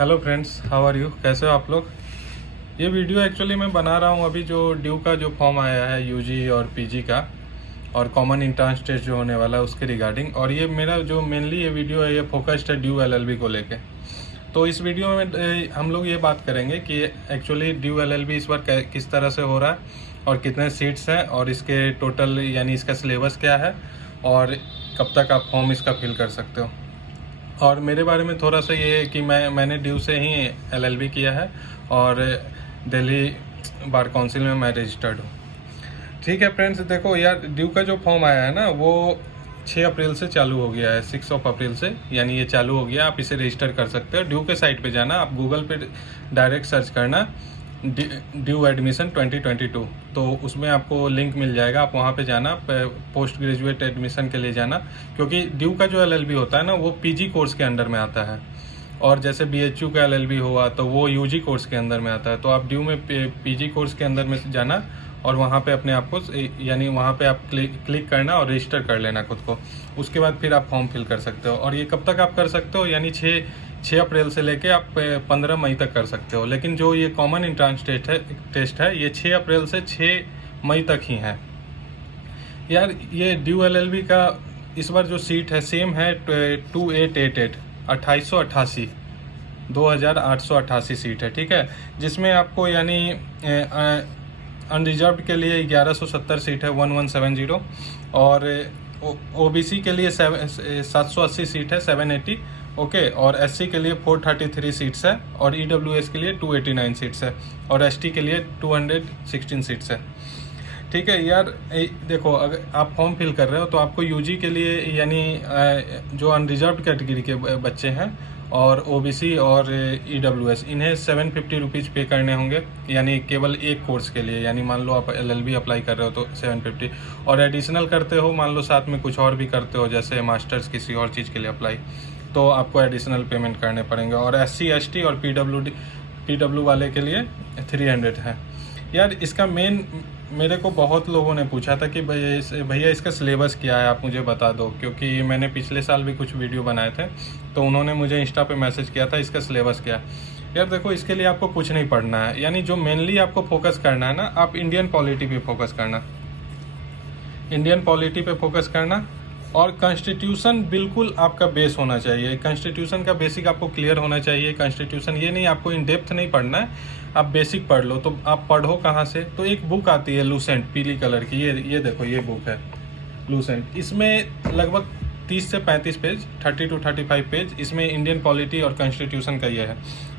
Hello friends, how are you? कैसे हो आप लोग? ये वीडियो एक्चुअली मैं बना रहा हूँ अभी जो ड्यू का जो फॉर्म आया है यूजी और पीजी का, और कॉमन एंट्रेंस टेस्ट जो होने वाला है उसके रिगार्डिंग। और ये मेरा जो मेनली ये वीडियो है ये फोकस्ड है ड्यू एलएलबी को लेके। तो इस वीडियो में हम लोग ये बात करेंगे कि एक्चुअली ड्यू एलएलबी इस बार किस तरह से हो रहा है और कितने सीट्स हैं और इसके टोटल यानी इसका सिलेबस क्या है और कब तक आप फॉर्म इसका फिल कर सकते हो। और मेरे बारे में थोड़ा सा ये है कि मैंने ड्यू से ही एलएलबी किया है और दिल्ली बार काउंसिल में मैं रजिस्टर्ड हूँ। ठीक है फ्रेंड्स, देखो यार, ड्यू का जो फॉर्म आया है ना वो 6 अप्रैल से चालू हो गया है, 6 अप्रैल से यानी ये चालू हो गया। आप इसे रजिस्टर कर सकते हो। ड्यू के साइट पे जाना, आप गूगल पे डायरेक्ट सर्च करना ड्यू एडमिशन 2022, तो उसमें आपको लिंक मिल जाएगा। आप वहाँ पे जाना, पोस्ट ग्रेजुएट एडमिशन के लिए जाना, क्योंकि ड्यू का जो एलएलबी होता है ना वो पीजी कोर्स के अंडर में आता है, और जैसे बीएचयू का एलएलबी हुआ तो वो यूजी कोर्स के अंदर में आता है। तो आप ड्यू में पीजी कोर्स के अंदर में जाना और वहाँ पे अपने आप को यानी वहाँ पे आप क्लिक करना और रजिस्टर कर लेना खुद को। उसके बाद फिर आप फॉर्म फिल कर सकते हो। और ये कब तक आप कर सकते हो, यानी 6 अप्रैल से लेके आप 15 मई तक कर सकते हो। लेकिन जो ये कॉमन एंट्रेंस टेस्ट है ये 6 अप्रैल से 6 मई तक ही है। यार ये ड्यू एलएलबी का इस बार जो सीट है सेम है 2888 2888 2888 सीट है, ठीक है। जिसमें आपको यानी अनरिजर्व्ड के लिए 1170 सीट है 1170, और ओबीसी के लिए 780 सीट है 780, ओके। और एससी के लिए 433 सीट्स है, और ईडब्ल्यूएस के लिए 289 सीट्स है, और एसटी के लिए 216 सीट्स है, ठीक है। यार देखो, अगर आप फॉर्म फिल कर रहे हो तो आपको यूजी के लिए यानी जो अनरिजर्व्ड कैटेगरी के बच्चे हैं और ओबीसी और ईडब्ल्यूएस, इन्हें 750 रुपीज़ पे करने होंगे, यानी केवल एक कोर्स के लिए। यानी मान लो आप एलएलबी अप्लाई कर रहे हो तो 750, और एडिशनल करते हो, मान लो साथ में कुछ और भी करते हो जैसे मास्टर्स किसी और चीज़ के लिए अप्लाई, तो आपको एडिशनल पेमेंट करने पड़ेंगे। और एससी एसटी और पीडब्ल्यू वाले के लिए 300 है। यार इसका मेरे को बहुत लोगों ने पूछा था कि भैया इसका सिलेबस क्या है, आप मुझे बता दो, क्योंकि मैंने पिछले साल भी कुछ वीडियो बनाए थे तो उन्होंने मुझे इंस्टा पे मैसेज किया था इसका सिलेबस क्या है। यार देखो, इसके लिए आपको कुछ नहीं पढ़ना है, यानी जो मेनली आपको फोकस करना है ना, आप इंडियन पॉलिटी पे फोकस करना, इंडियन पॉलिटी पे फोकस करना। और कॉन्स्टिट्यूशन बिल्कुल आपका बेस होना चाहिए, कॉन्स्टिट्यूशन का बेसिक आपको क्लियर होना चाहिए। कॉन्स्टिट्यूशन ये नहीं, आपको इन डेप्थ नहीं पढ़ना है, आप बेसिक पढ़ लो। तो आप पढ़ो कहाँ से, तो एक बुक आती है लूसेंट पीली कलर की, ये देखो ये बुक है लूसेंट। इसमें लगभग 30 से 35 पेज, 30 to 35 पेज इसमें इंडियन पॉलिटी और कॉन्स्टिट्यूशन का ये है,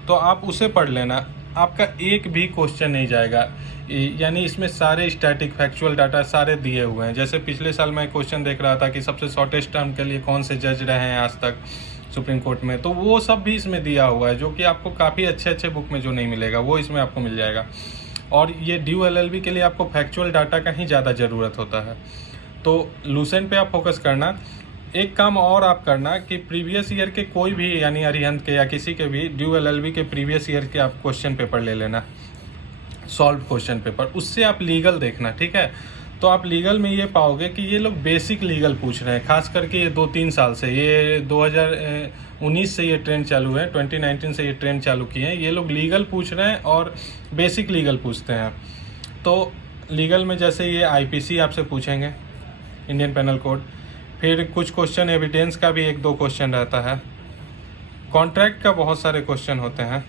तो आप उसे पढ़ लेना। आपका एक भी क्वेश्चन नहीं जाएगा, यानी इसमें सारे स्टैटिक फैक्चुअल डाटा सारे दिए हुए हैं। जैसे पिछले साल मैं क्वेश्चन देख रहा था कि सबसे शॉर्टेस्ट टर्म के लिए कौन से जज रहे हैं आज तक सुप्रीम कोर्ट में, तो वो सब भी इसमें दिया हुआ है, जो कि आपको काफ़ी अच्छे बुक में जो नहीं मिलेगा वो इसमें आपको मिल जाएगा। और ये ड्यू एलएलबी के लिए आपको फैक्चुअल डाटा का ही ज़्यादा ज़रूरत होता है, तो लूसेंट पे आप फोकस करना। एक काम और आप करना कि प्रीवियस ईयर के कोई भी, यानी अरिहंत के या किसी के भी ड्यू एलएलबी के प्रीवियस ईयर के आप क्वेश्चन पेपर ले लेना, सॉल्व क्वेश्चन पेपर, उससे आप लीगल देखना, ठीक है। तो आप लीगल में ये पाओगे कि ये लोग बेसिक लीगल पूछ रहे हैं, खास करके ये 2-3 साल से, ये 2019 से ये ट्रेंड चालू है, 2019 से ये ट्रेंड चालू किए हैं। ये लोग लीगल पूछ रहे हैं और बेसिक लीगल पूछते हैं। तो लीगल में जैसे ये आईपीसी आपसे पूछेंगे, इंडियन पेनल कोड, फिर कुछ क्वेश्चन एविडेंस का भी 1-2 क्वेश्चन रहता है, कॉन्ट्रैक्ट का बहुत सारे क्वेश्चन होते हैं,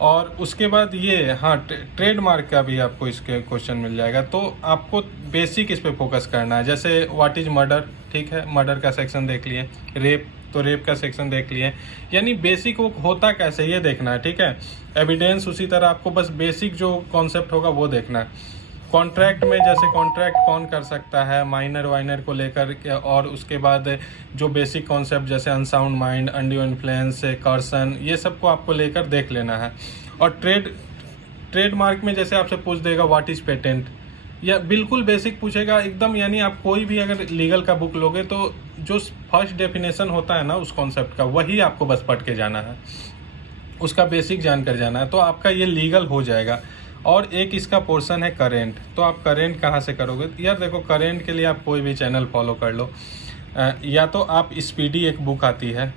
और उसके बाद ये हाँ ट्रेडमार्क का भी आपको इसके क्वेश्चन मिल जाएगा। तो आपको बेसिक इस पे फोकस करना है। जैसे व्हाट इज मर्डर, ठीक है, मर्डर का सेक्शन देख लिए, रेप तो रेप का सेक्शन देख लिए, यानी बेसिक वो होता कैसे ये देखना है, ठीक है। एविडेंस उसी तरह आपको बस बेसिक जो कॉन्सेप्ट होगा वो देखना है। कॉन्ट्रैक्ट में जैसे कॉन्ट्रैक्ट कौन कर सकता है, माइनर वाइनर को लेकर के, और उसके बाद जो बेसिक कॉन्सेप्ट जैसे अनसाउंड माइंड, अनड्यू इन्फ्लुएंस, कर्सन, ये सब को आपको लेकर देख लेना है। और ट्रेडमार्क में जैसे आपसे पूछ देगा व्हाट इज पेटेंट, या बिल्कुल बेसिक पूछेगा एकदम, यानी आप कोई भी अगर लीगल का बुक लोगे तो जो फर्स्ट डेफिनेशन होता है ना उस कॉन्सेप्ट का, वही आपको बस पढ़ के जाना है, उसका बेसिक जानकर जाना है, तो आपका ये लीगल हो जाएगा। और एक इसका पोर्शन है करेंट, तो आप करेंट कहाँ से करोगे? यार देखो, करेंट के लिए आप कोई भी चैनल फॉलो कर लो, या तो आप स्पीडी एक बुक आती है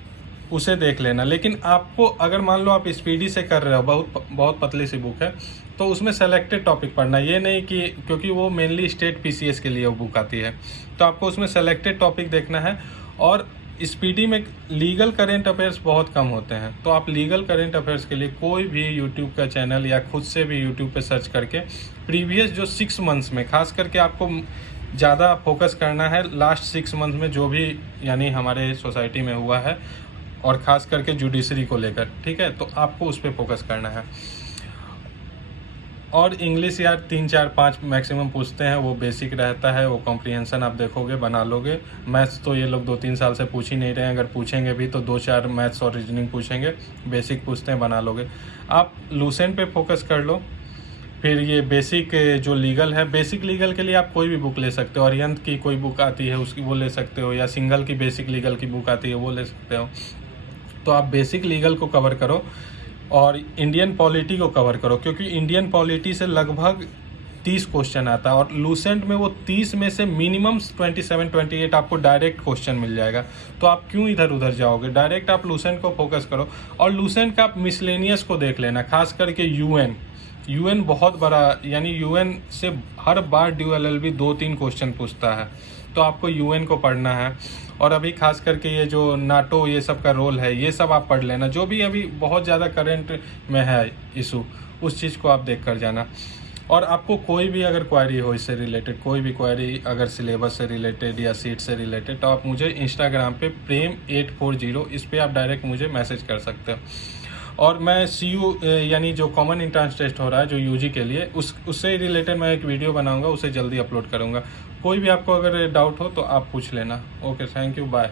उसे देख लेना। लेकिन आपको अगर मान लो आप स्पीडी से कर रहे हो, बहुत पतली सी बुक है, तो उसमें सेलेक्टेड टॉपिक पढ़ना, ये नहीं कि क्योंकि वो मेनली स्टेट पीसीएस के लिए वो बुक आती है, तो आपको उसमें सेलेक्टेड टॉपिक देखना है। और स्पीडी में लीगल करेंट अफेयर्स बहुत कम होते हैं, तो आप लीगल करेंट अफेयर्स के लिए कोई भी यूट्यूब का चैनल या खुद से भी यूट्यूब पे सर्च करके प्रीवियस जो 6 मंथ्स में, खास करके आपको ज़्यादा फोकस करना है लास्ट 6 मंथ में जो भी यानी हमारे सोसाइटी में हुआ है, और ख़ास करके जुडिशरी को लेकर, ठीक है, तो आपको उस पर फोकस करना है। और इंग्लिश यार 3 4 5 मैक्सिमम पूछते हैं, वो बेसिक रहता है, वो कॉम्प्रिहेंशन आप देखोगे बना लोगे। मैथ्स तो ये लोग 2-3 साल से पूछ ही नहीं रहे हैं, अगर पूछेंगे भी तो 2-4 मैथ्स और रीजनिंग पूछेंगे, बेसिक पूछते हैं, बना लोगे। आप लूसेंट पे फोकस कर लो। फिर ये बेसिक जो लीगल है, बेसिक लीगल के लिए आप कोई भी बुक ले सकते हो, अरिहंत की कोई बुक आती है उसकी वो ले सकते हो, या सिंगल की बेसिक लीगल की बुक आती है वो ले सकते हो। तो आप बेसिक लीगल को कवर करो और इंडियन पॉलिटी को कवर करो, क्योंकि इंडियन पॉलिटी से लगभग 30 क्वेश्चन आता है, और लूसेंट में वो 30 में से मिनिमम 27-28 आपको डायरेक्ट क्वेश्चन मिल जाएगा। तो आप क्यों इधर उधर जाओगे, डायरेक्ट आप लूसेंट को फोकस करो। और लूसेंट का आप मिसलेनियस को देख लेना, खास करके यूएन बहुत बड़ा, यानी यूएन से हर बार ड्यूएलएलबी 2-3 क्वेश्चन पूछता है, तो आपको यूएन को पढ़ना है। और अभी खास करके ये जो नाटो ये सब का रोल है, ये सब आप पढ़ लेना, जो भी अभी बहुत ज़्यादा करंट में है इशू, उस चीज़ को आप देख कर जाना। और आपको कोई भी अगर क्वेरी हो इससे रिलेटेड, कोई भी क्वेरी अगर सिलेबस से रिलेटेड या सीट से रिलेटेड, तो आप मुझे इंस्टाग्राम पे prem840 इस पर आप डायरेक्ट मुझे मैसेज कर सकते हो। और मैं CU यानी जो कॉमन एंट्रेंस टेस्ट हो रहा है जो यूजी के लिए, उससे रिलेटेड मैं एक वीडियो बनाऊंगा, उसे जल्दी अपलोड करूंगा। कोई भी आपको अगर डाउट हो तो आप पूछ लेना। Okay, thank you, bye.